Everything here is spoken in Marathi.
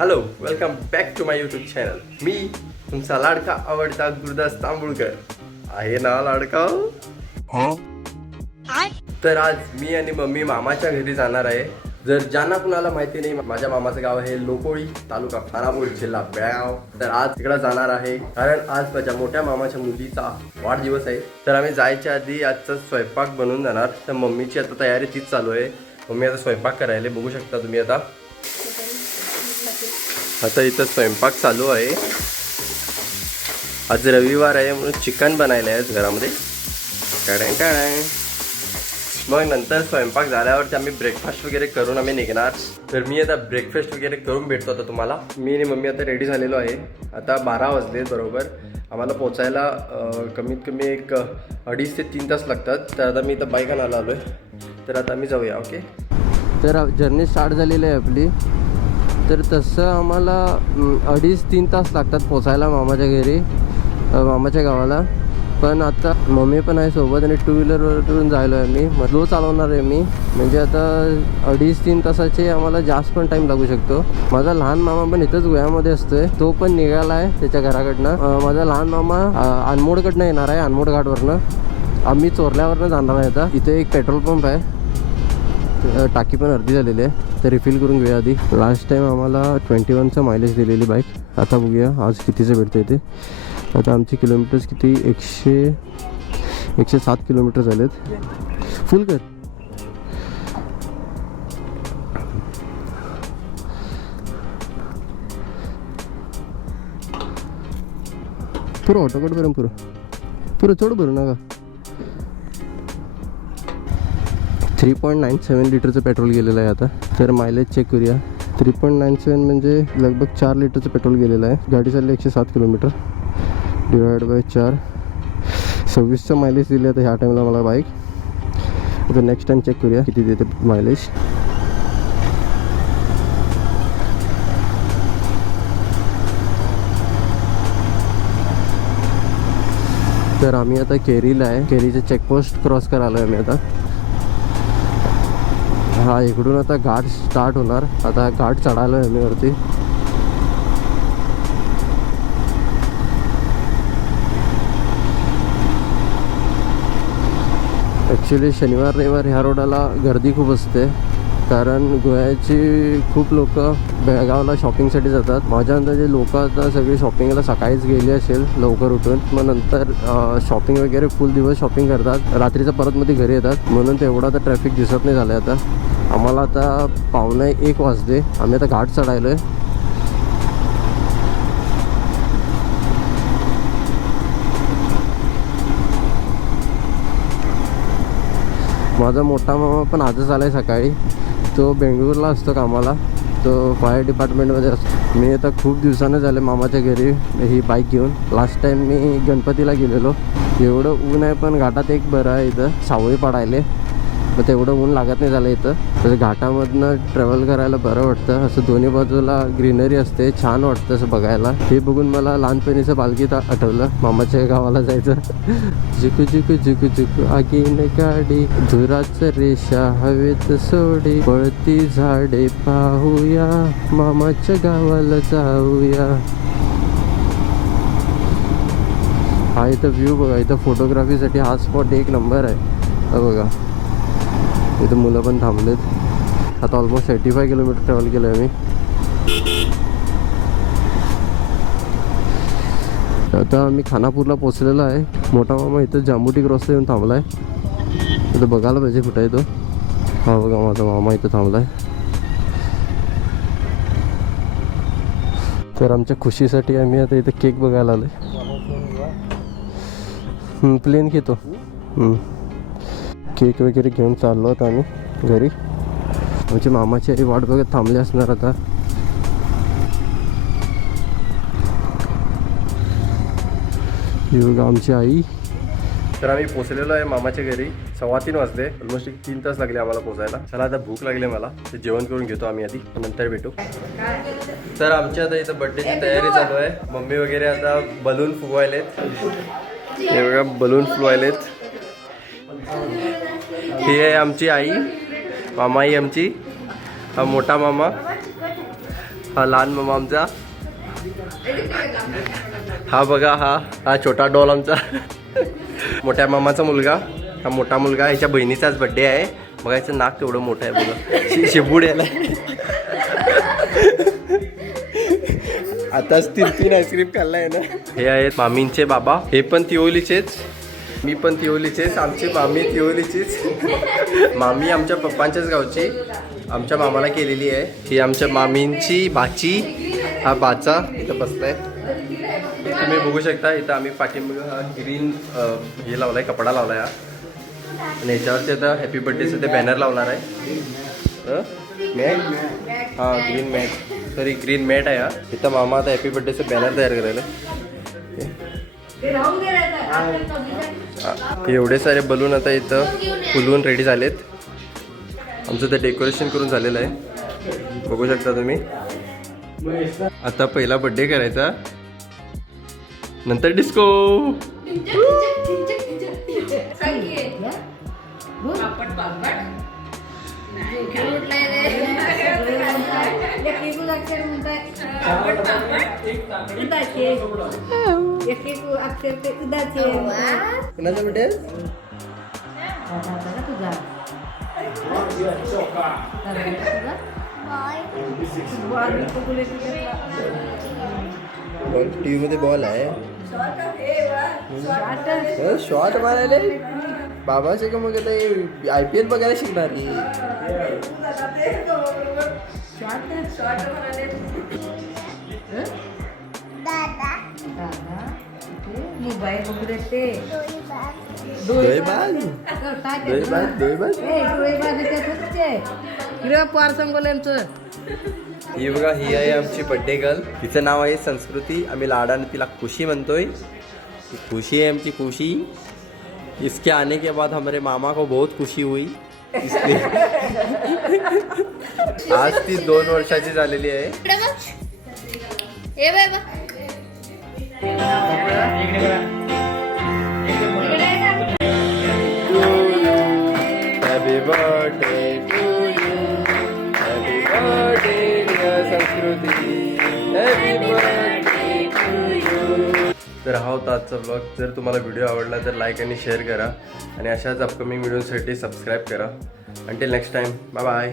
Hello, welcome back to my YouTube channel. मी तुमचा लाडका आवडता गुरुदास तांबुळकर आहे ना लाडका. तर आज मी आणि मम्मी मामाच्या घरी जाणार आहे. जर ज्यांना कुणाला माहिती नाही, माझ्या मामाचं गाव आहे लोकोळी, तालुका खानापूर, जिल्हा बेळगाव. तर आज तिकडे जाणार आहे कारण आज माझ्या मोठ्या मामाच्या मुलीचा वाढदिवस आहे. तर आम्ही जायच्या आधी आजचा स्वयंपाक बनवून जाणार. तर मम्मीची आता तयारी तीच चालू आहे. मम्मी आता स्वयंपाक करायला बघू शकता तुम्ही. आता इथं स्वयंपाक चालू आहे. आज रविवार आहे म्हणून चिकन बनायला आहे घरामध्ये. मग नंतर स्वयंपाक झाल्यावरती आम्ही ब्रेकफास्ट वगैरे करून आम्ही निघणार. तर मी आता ब्रेकफास्ट वगैरे करून भेटतो आता तुम्हाला. मी आणि मम्मी आता रेडी झालेलो आहे. आता 12 वाजले बरोबर. आम्हाला पोचायला कमीत कमी एक 2.5 ते 3 तास लागतात. तर आता मी इथं बाईक आणायला आलो आहे. तर आता आम्ही जाऊया. ओके. तर जर्नी स्टार्ट झालेली आहे आपली. तर तसं आम्हाला 2.5-3 तास लागतात पोचायला मामाच्या घरी, मामाच्या गावाला. पण आता मम्मी पण आहे सोबत आणि 2 व्हीलरवरून जायलो आहे मी. स्लो चालवणार आहे मी. म्हणजे आता 2.5-3 तासाचे आम्हाला जास्त पण टाईम लागू शकतो. माझा लहान मामा पण इथंच गोव्यामध्ये असतोय. तो पण निघाला आहे त्याच्या घराकडनं. माझा लहान मामा अनमोडकडनं येणार आहे, अनमोड घाटवरनं. आम्ही चोरल्यावरनं जाणार आहे. आता इथे एक पेट्रोल पंप आहे. टाकी पण अर्धी झालेली आहे. तर रिफिल करून घेऊया आधी. लास्ट टाईम आम्हाला 21चं मायलेज दिलेली बाईक. आता बघूया आज कितीचं भेटतं ते. आता आमची किलोमीटर्स किती 107 किलोमीटर झालेत. फुल कर. पुरं ऑटोकट बरं पुरं चोड भरू नका. 3.97 लिटरचं पेट्रोल गेलेलं आहे आता. तर मायलेज चेक करूया. 3.97 म्हणजे लगभग 4 लिटरचं पेट्रोल गेलेलं आहे. गाडी चालली 107 किलोमीटर डिवाइड बाय 4. 26चं मायलेज दिले आता ह्या टाईमला मला बाईक. आता नेक्स्ट टाईम चेक करूया किती देते मायलेज. तर आम्ही आता केरीला आहे. केरीचे चेकपोस्ट क्रॉस करायला आहे आम्ही आता. हा इकडून आता घाट स्टार्ट होणार. आता घाट चढायला आहे मी वरती. ॲक्च्युली शनिवार रविवार ह्या रोडाला गर्दी खूप असते. कारण गोव्याची खूप लोक बेळगावला शॉपिंगसाठी जातात. माझ्या अंदाजे लोक आता सगळी शॉपिंगला सकाळीच गेली असेल लवकर उठून. मग नंतर शॉपिंग वगैरे फुल दिवस शॉपिंग करतात. रात्रीचं परत मध्ये घरी येतात. म्हणून तेवढा आता ट्रॅफिक दिसत नाही झालं आहे. आता आम्हाला आता 12:45 वाजले. आम्ही आता घाट चढायलो आहे. माझा मोठा मामा पण आजच आला आहे सकाळी. तो बेंगळूरला असतो कामाला. तो फायर डिपार्टमेंटमध्ये असतो. मी आता खूप दिवसानं झाले मामाच्या घरी ही बाईक घेऊन. लास्ट टाईम मी गणपतीला गेलेलो. एवढं ऊन आहे पण घाटात एक बरं आहे इथं सावळी पडायले. मग तेवढं ऊन लागत नाही झालं इथं. तसं घाटामधनं ट्रॅव्हल करायला बरं वाटतं. असं दोन्ही बाजूला ग्रीनरी असते, छान वाटतं असं बघायला. हे बघून मला लहानपणीचं बालगीत आठवलं. मामाच्या गावाला जायचं. झुकू झुकू झुकू झुकू आगीने गाडी, धुराचं रेषा हवेत सोडी, पळती झाडे पाहूया, मामाच्या गावाला जाऊया. हा इथं व्ह्यू बघा. इथं फोटोग्राफीसाठी हा स्पॉट एक नंबर आहे. बघा इथं मुलं पण थांबलेत. आता ऑलमोस्ट 85 किलोमीटर ट्रॅव्हल केलं आहे मी. आता आम्ही खानापूरला पोचलेलो आहे. मोठा मामा इथं जांबुटी क्रॉसला येऊन थांबला आहे. इथं बघायला पाहिजे कुठं आहे तो. हा बघा माझा मामा इथं थांबला आहे. तर आमच्या खुशीसाठी आम्ही आता इथं केक बघायला आलो आहे. प्लेन घेतो. केक वगैरे घेऊन चाललो होतो आम्ही घरी. आमची मामाची आई वाट बघत थांबली असणार आता. ही बघा आमची आई. तर आम्ही पोचलेलो आहे मामाच्या घरी. 3:15 वाजले. ऑलमोस्ट 3 तास लागले आम्हाला पोचायला. चला आता भूक लागली मला. ते जेवण करून घेतो आम्ही आधी, नंतर भेटू. तर आमची आता इथं बड्डेची तयारी चालू आहे. मम्मी वगैरे आता बलून फुगवायलेत. हे बघा बलून फुगवायलेत. ही आहे आमची आई, मामाई आमची, हा मोठा मामा हा लहान मामा आमचा. हा बघा हा छोटा डॉल आमचा. मोठ्या मामाचा मुलगा. हा मोठा मुलगा. ह्याच्या बहिणीचाच बड्डे आहे. बघा याचं नाक तेवढं मोठं आहे बघा. शिबूड याला. आताच 3 आईस्क्रीम खाल्लाय ना. हे आहेत मामींचे बाबा. हे पण तिओलीचेच. मी पण तिओलीचेच. आमची मामी तिओलीचीच. मामी आमच्या पप्पांच्याच गावची. आमच्या मामाला केलेली आहे. ही आमच्या मामींची भाची. हा बाचा इथं बसलाय. तुम्ही बघू शकता इथं आम्ही पाठीमाग हा ग्रीन हे लावलाय, कपडा लावलाय हा. आणि याच्यावरती आता हॅपी बर्थडेचं ते बॅनर लावणार आहे. मॅट. हा green mat. Sorry green mat आहे हा. इथं मामा आता हॅपी बर्थडेचं बॅनर तयार करायला. एवढे सारे बलून आता इथं फुलवून रेडी झालेत. आमचं ते डेकोरेशन करून झालेलं आहे. बघू शकता तुम्ही. आता पहिला बर्थडे करायचा, नंतर डिस्को. कुणाचा बर्थडे? टीव्ही मध्ये बॉल आहे. शॉट मारायला बाबाचे का मग आता IPL बघायला शिकणार की. मोबाईल बघू देते. ही बघा ही आहे आमची बर्थडे गर्ल. तिचं नाव आहे संस्कृती. आम्ही लाडाने तिला खुशी म्हणतोय. खुशी है आमची खुशी. इसके आने के बाद हमारे मामा को बहुत खुशी हुई. इसलिए आज ती 2 वर्षाची झालेली आहे. Happy birthday to you. Happy birthday dear Sanskruti. Happy birthday to you. तर हा होता आजचा ब्लॉग. जर तुम्हाला व्हिडिओ आवडला तर लाईक आणि शेअर करा. आणि अशाच अपकमिंग व्हिडिओसाठी सबस्क्राईब करा. Until next time. Bye bye.